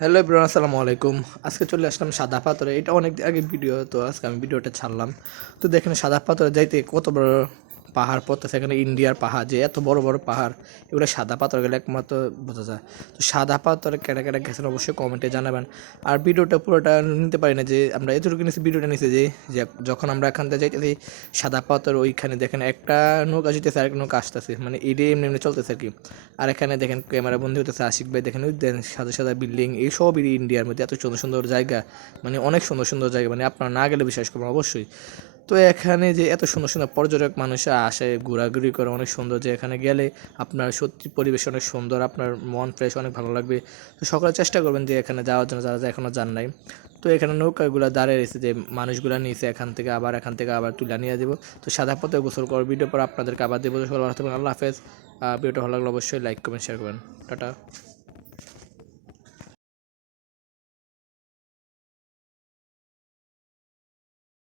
Hello everyone, আসসালামু আলাইকুম। আজকে চলে আসলাম সাদা পাথরে। এটা অনেক আগে ভিডিও, তো আজকে আমি ভিডিওটা ছাড়লাম। তো দেখেন সাদা পাথরে যাইতে কত বড় পাহাড় পড়তেছে। এখানে ইন্ডিয়ার পাহাড়, যে এত বড় বড় পাহাড়, এগুলো সাদা পাথর গেলে একমাত্র বোঝা যায়। তো সাদা পাথরে কেটে কেটে গেছেন অবশ্যই কমেন্টে জানাবেন। আর ভিডিওটা পুরোটা নিতে পারি না, যে আমরা এতটুকু নিয়েছি, ভিডিওটা নিয়েছি যে যখন আমরা এখান থেকে যাইতেছি সাদা পাথর, ওইখানে দেখেন একটা নৌকা যেতেছে আর একটা নৌকা আসতেছে, মানে এটাই এমনি এমনি চলতেছে আর কি। আর এখানে দেখেন ক্যামেরা বন্ধু হতেছে আশিক ভাই, দেখেন ওই দেন সাদা সাদা বিল্ডিং, এই সবই ইন্ডিয়ার মধ্যে এত সুন্দর সুন্দর জায়গা, মানে অনেক সুন্দর সুন্দর জায়গা, মানে আপনারা না গেলে বিশ্বাস করবেন অবশ্যই। তো এখানে যে এত সুন্দর সুন্দর পর্যটক মানুষ আসে, ঘোরাঘুরি করে, অনেক সুন্দর, যে এখানে গেলে আপনার সত্যি পরিবেশ অনেক সুন্দর, আপনার মন ফ্রেশ, অনেক ভালো লাগবে। তো সকলে চেষ্টা করবেন যে এখানে যাওয়ার জন্য, যারা এখনও যান নাই। তো এখানে নৌকাগুলো দাঁড়িয়ে রয়েছে, যে মানুষগুলো নিয়েছে এখান থেকে আবার তুলে নিয়ে দেবো। তো সাদা পথে গোসল করার ভিডিও পর আপনাদেরকে আবার দেবো। সকল ভালো থাকবেন, আল্লাহ হাফেজ। ভিডিওটা ভালো লাগলে অবশ্যই লাইক করবেন, শেয়ার করবেন। টাটা।